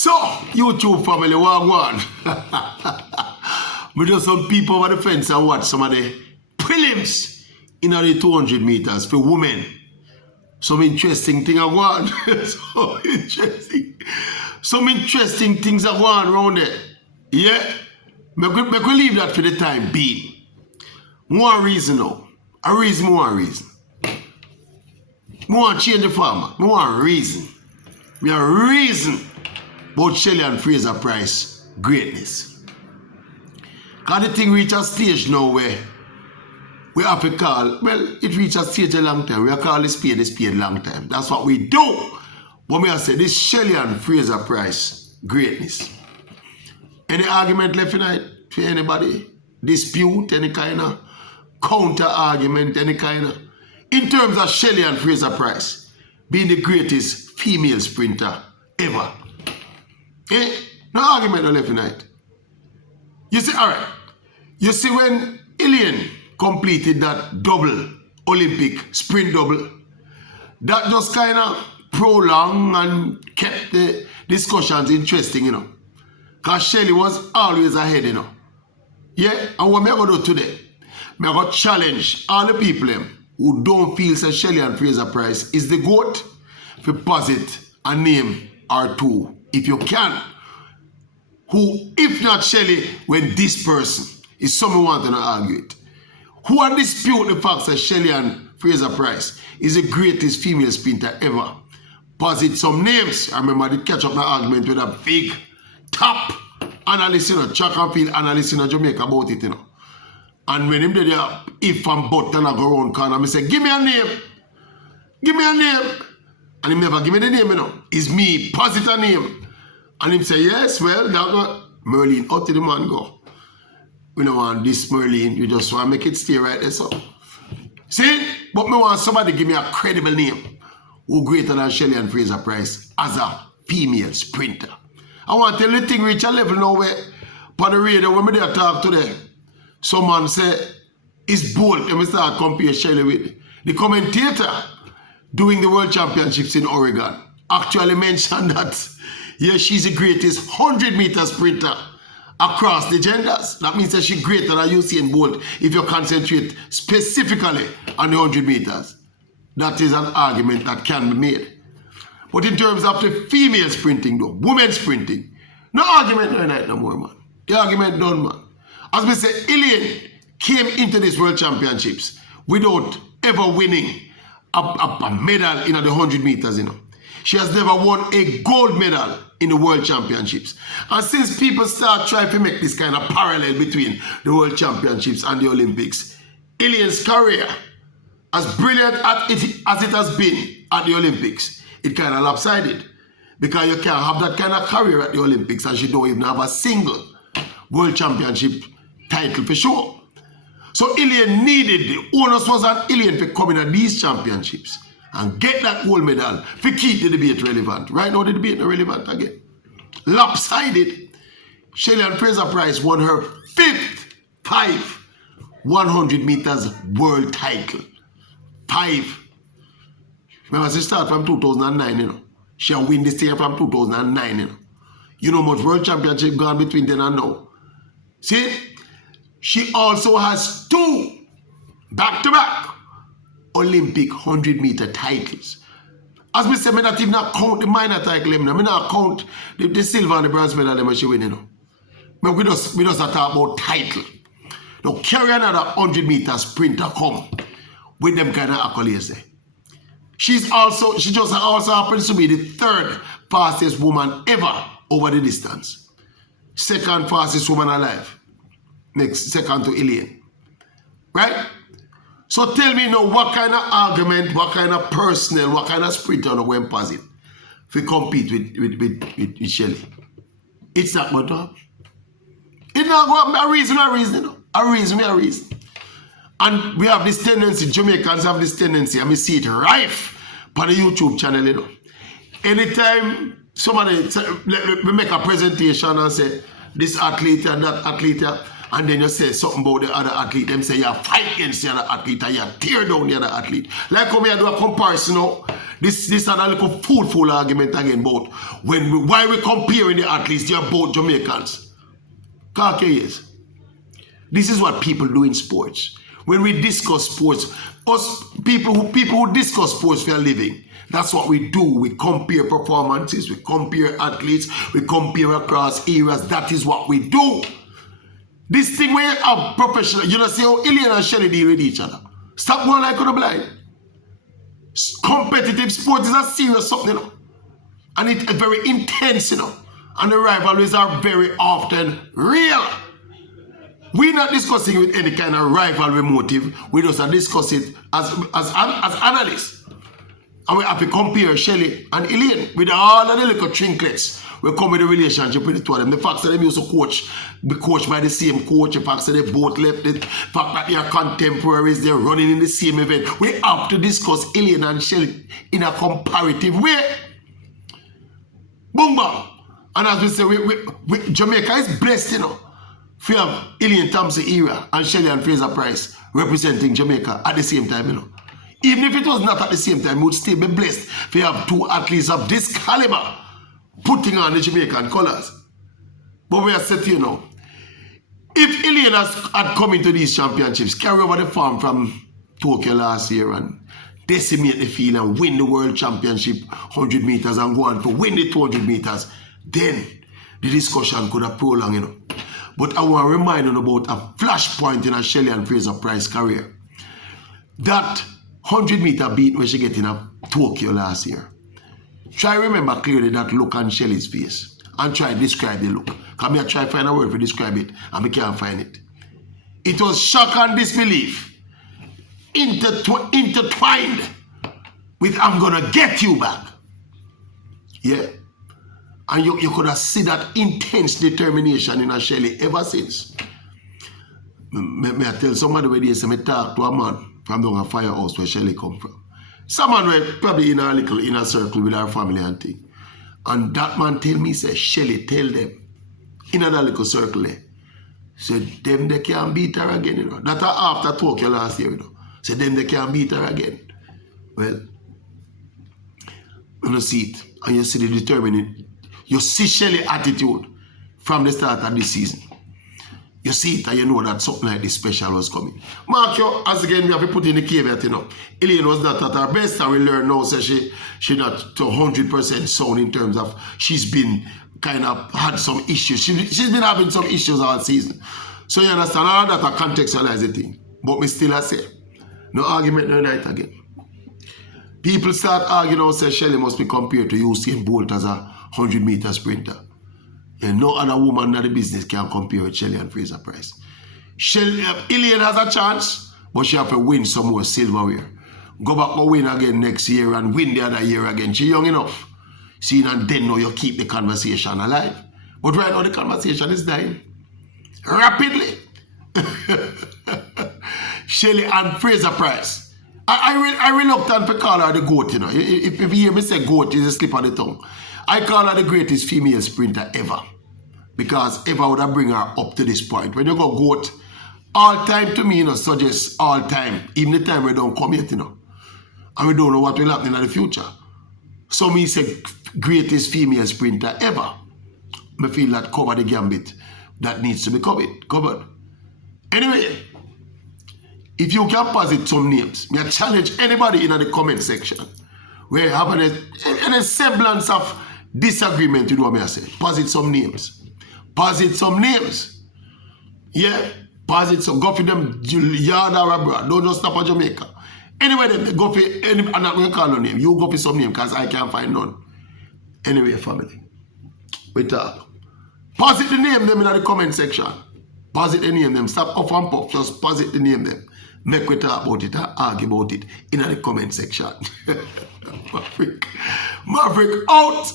So, YouTube family, what? We just some people over the fence and watch some of the prelims in the 200 meters for women. Some interesting thing are going. So interesting. Some interesting things are going around there. Yeah? Make we leave that for the time being. One reason now. One reason. We want to change the format. We want a reason. We have a reason about Shelly and Fraser Price greatness. Because the thing reach a stage now where we have to call, well, it reached a stage a long time. We have called the spade long time. That's what we do. But we have said this Shelly and Fraser Price greatness. Any argument left in it for anybody? Dispute, any kind of counter argument, any kind of. In terms of Shelly and Fraser Price being the greatest female sprinter ever. No argument left in it. You see, all right. You see when Ilian completed that double Olympic sprint double, that just kind of prolonged and kept the discussions interesting, you know. Because Shelly was always ahead, you know. Yeah, and what I'm going to do today, I'm going to challenge all the people who don't feel that Shelly and Fraser Price is the GOAT to posit a name or two, if you can. Who, if not Shelly, when this person is someone wanting to argue it. Who are dispute the fact that Shelly and Fraser Price is the greatest female sprinter ever? Posit some names. I remember I did catch up my argument with a big top analyst, you know, track and field analyst in Jamaica about it, you know. And when him did there, if I'm but and I go around corner, I say, give me a name. Give me a name. And him never give me the name, you know. It's me, posit a name. And him say, yes, well, that got Merlin, out to the man go. We don't want this Merlin, you just want to make it stay right there, so. See? But me want somebody give me a credible name who greater than Shelly and Fraser Price as a female sprinter. I want to tell the thing reach a level now where, on the radio, when me there talk today, someone say, it's bold, and we start compare Shelly with the commentator doing the World Championships in Oregon. Actually mentioned that, yeah, she's the greatest 100-meter sprinter across the genders. That means that she's greater than Usain Bolt if you concentrate specifically on the 100 meters. That is an argument that can be made. But in terms of the female sprinting though, women sprinting, no argument no more, man. The argument done, man. As we say, Ilian came into these World Championships without ever winning a medal in the 100 meters, you know. She has never won a gold medal in the World Championships. And since people start trying to make this kind of parallel between the World Championships and the Olympics, Ilian's career, as brilliant as it has been at the Olympics, it kind of lopsided. Because you can't have that kind of career at the Olympics and you don't even have a single World Championship title for sure. So Ilian needed, the onus was on Ilian to come in at these championships and get that gold medal to keep the debate relevant. Right now the debate is relevant again. Lopsided. Shelly and Fraser Price won her 5th 100 meters world title. 5. Remember, she started from 2009, you know. She won this year from 2009, you know. You know much world championship gone between then and now. See? She also has 2 back-to-back Olympic 100-meter titles. As we say, I not even count the minor title, I not count the silver and the bronze medal she win, you know. But we just talk about title. Now carry another 100-meter sprinter come with them kind of accolades there. She just also happens to be the 3rd fastest woman ever over the distance. 2nd fastest woman alive. Next, second to Ilian. Right? So tell me now what kind of argument, what kind of personnel, what kind of sprinter no going posit if we compete with Shelly. It's not going to happen. It's not going to happen. A reason. And we have this tendency, Jamaicans have this tendency, and we see it rife on the YouTube channel, you know. Anytime somebody we make a presentation and say this athlete and that athlete, and then you say something about the other athlete, them say you fight against the other athlete and you tear down the other athlete. Like how me I do a comparison now. This is a little foolful argument again about why we comparing the athletes, they are both Jamaicans. Yes. This is what people do in sports. When we discuss sports, us people who discuss sports for a living, that's what we do. We compare performances, we compare athletes, we compare across areas. That is what we do. This thing where you have professional, you know, see how Ilian and Shelly deal with each other. Stop going like the blind. Competitive sport is a serious something, you know. And it's very intense, you know. And the rivalries are very often real. We're not discussing with any kind of rivalry motive. We just discuss it as analysts. And we have to compare Shelly and Ilian with all of the little trinkets. We come with a relationship with the two of them. The fact that they used to be coached by the same coach, the fact that they both left it, the fact that they are contemporaries, they're running in the same event. We have to discuss Ilian and Shelly in a comparative way. Boom, bang. And as we say, Jamaica is blessed, you know. We have Ilian Thompson-Era and Shelly and Fraser-Pryce representing Jamaica at the same time, you know. Even if it was not at the same time, we would still be blessed if we have two athletes of this caliber putting on the Jamaican colours. But we are set, you know, if Ilian had come into these championships, carry over the form from Tokyo last year and decimate the field and win the world championship 100 meters and go on to win the 200 meters, then the discussion could have prolonged, you know. But I want to remind you about a flashpoint in a Shelly and Fraser-Pryce career. That 100-meter beat when she get in a Tokyo last year. Try remember clearly that look on Shelly's face and try to describe the look. Come here, try to find a word to describe it and we can't find it. It was shock and disbelief intertwined with I'm gonna get you back. Yeah. And you could have seen that intense determination in a Shelly ever since. May I tell somebody where they say me talk to a man from down a firehouse where Shelly come from. Someone were probably in a little inner circle with our family and thing. And that man tell me, say, Shelly, tell them, in that little circle there, said, them they can't beat her again, you know. That after Tokyo last year, you know. Said, them they can't beat her again. Well, you see it, and you see the determining, you see Shelly attitude from the start of this season. You see it and you know that something like this special was coming. Mark you, as again, we have to put in the caveat, you know. Ilian was not at her best, and we learn now, so she not to 100% sound in terms of she's been kind of had some issues. She's been having some issues all season. So you understand, all that I contextualize the thing. But me still I say, no argument no night again. People start arguing now, say Shelly must be compared to Usain Bolt as a 100-meter sprinter. And no other woman in the business can compare with Shelly and Fraser-Pryce. Ilian has a chance, but she have to win some more silverware. Go back and win again next year and win the other year again. She young enough. See, and then now you keep the conversation alive. But right now the conversation is dying. Rapidly. Shelly and Fraser-Pryce. I reluctant to call her the GOAT, you know. If you hear me say GOAT, it's a slip on the tongue. I call her the greatest female sprinter ever. Because ever would I bring her up to this point. When you go GOAT, all time to me, you know, suggests all time. Even the time we don't come yet, you know. And we don't know what will happen in the future. So me say greatest female sprinter ever. I feel that cover the gambit that needs to be covered. Anyway, if you can posit some names, I challenge anybody in the comment section where you have any semblance of disagreement with what I say. Posit some names. Posit some names. Yeah. Posit some. Go for them yard or abroad. Don't just stop at Jamaica. Anyway, then go for any. I'm not going to call no name. You go for some name because I can't find none. Anyway, family. We talk. Posit the name them in the comment section. Posit the name them. Stop off and puff. Just posit the name them. Make we talk about it and argue about it in the comment section. Maverick out!